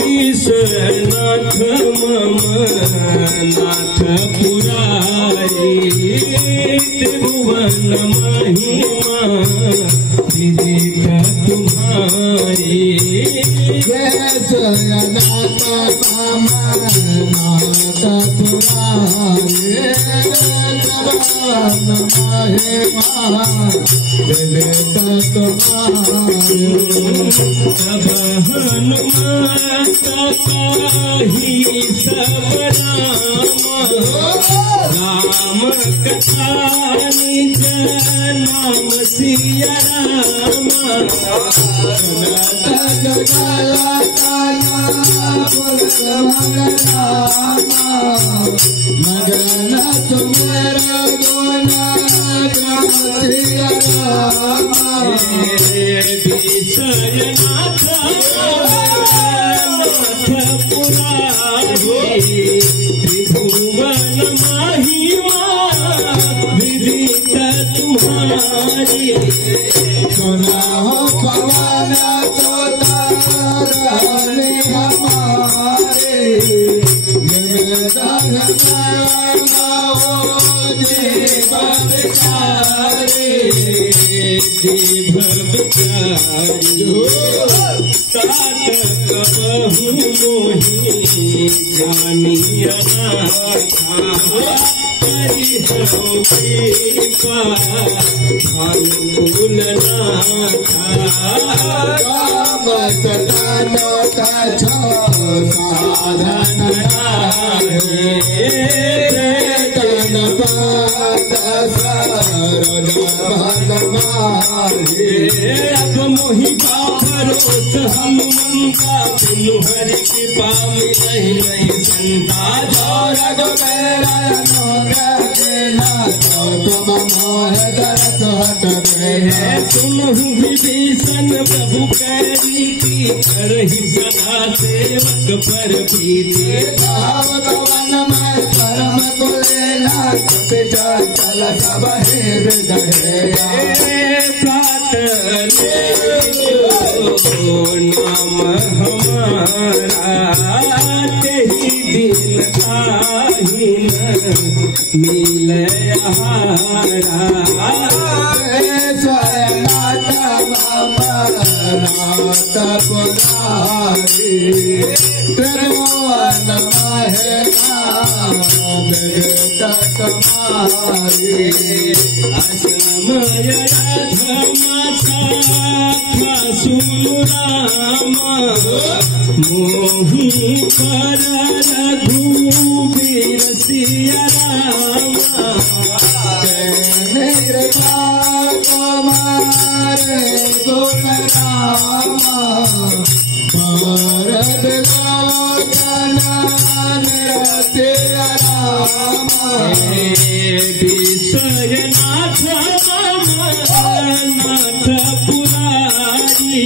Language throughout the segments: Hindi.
विश्वनाथ मम नाथ पुरारी त्रिभुवन महिमा विदित तुम्हारी। विश्वनाथ मम नाथ पुरारी त्रिभुवन महिमा विदित तुम्हारी। सब हनुमत काही सब राम कथा निज नाम सिया राम। मगन तुम्हारा गुना सिया राम। विश्वनाथ पुरारी त्रिभुवन महिमा विदित तुम्हारी। सुना हो पवन तोतारी हमारे जीवन बिचारे। जीव बिचारी सात कबहु मोहि जानिया अनुकूल नाथा। साधन तन पाद अब मोहि भरोस हनुमंता बिनु हरि कृपा मिलहि नहीं संता। रघु मेरा तुम मोह दरत हट गए। सुनहु विभीषण प्रभु कैरी की करहि सदा सेवक पर प्रीति। वन में परम कुलेला चल सब हृदय। नाम हमारा तेहि दिन ताहि न मिले हारा। स्वयंनाथ नाथ पुरारी त्रिभुवन महिमा विदित तुम्हारी। असमय धर्म शाखा सुनु राम मोहि पर रघुवीर सिया राम। कृपा तुम्हारे गुण राम भारत सिया राम। विश्वनाथ नाथ पुरारी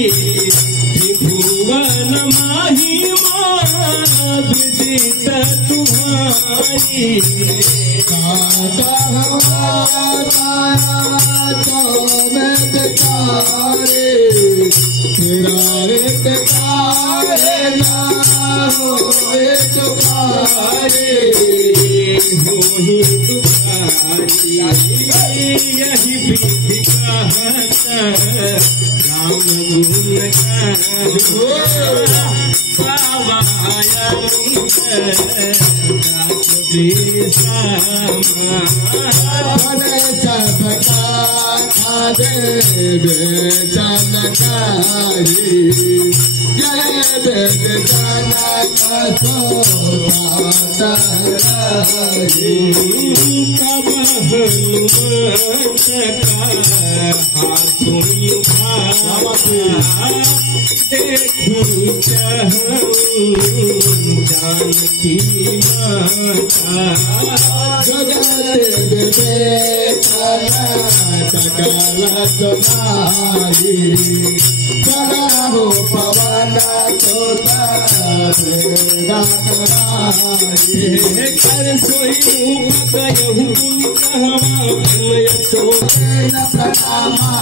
त्रिभुवन महिमा विदित तुम्हारी। होहि तुम्हारी यही विधि कहत राम गुण कब हनुमंत का हाथों देखूं चाहूं जानकी माता। जगत सकल तुम्हारी हो पवन कर सोई गयहु पुन कहवा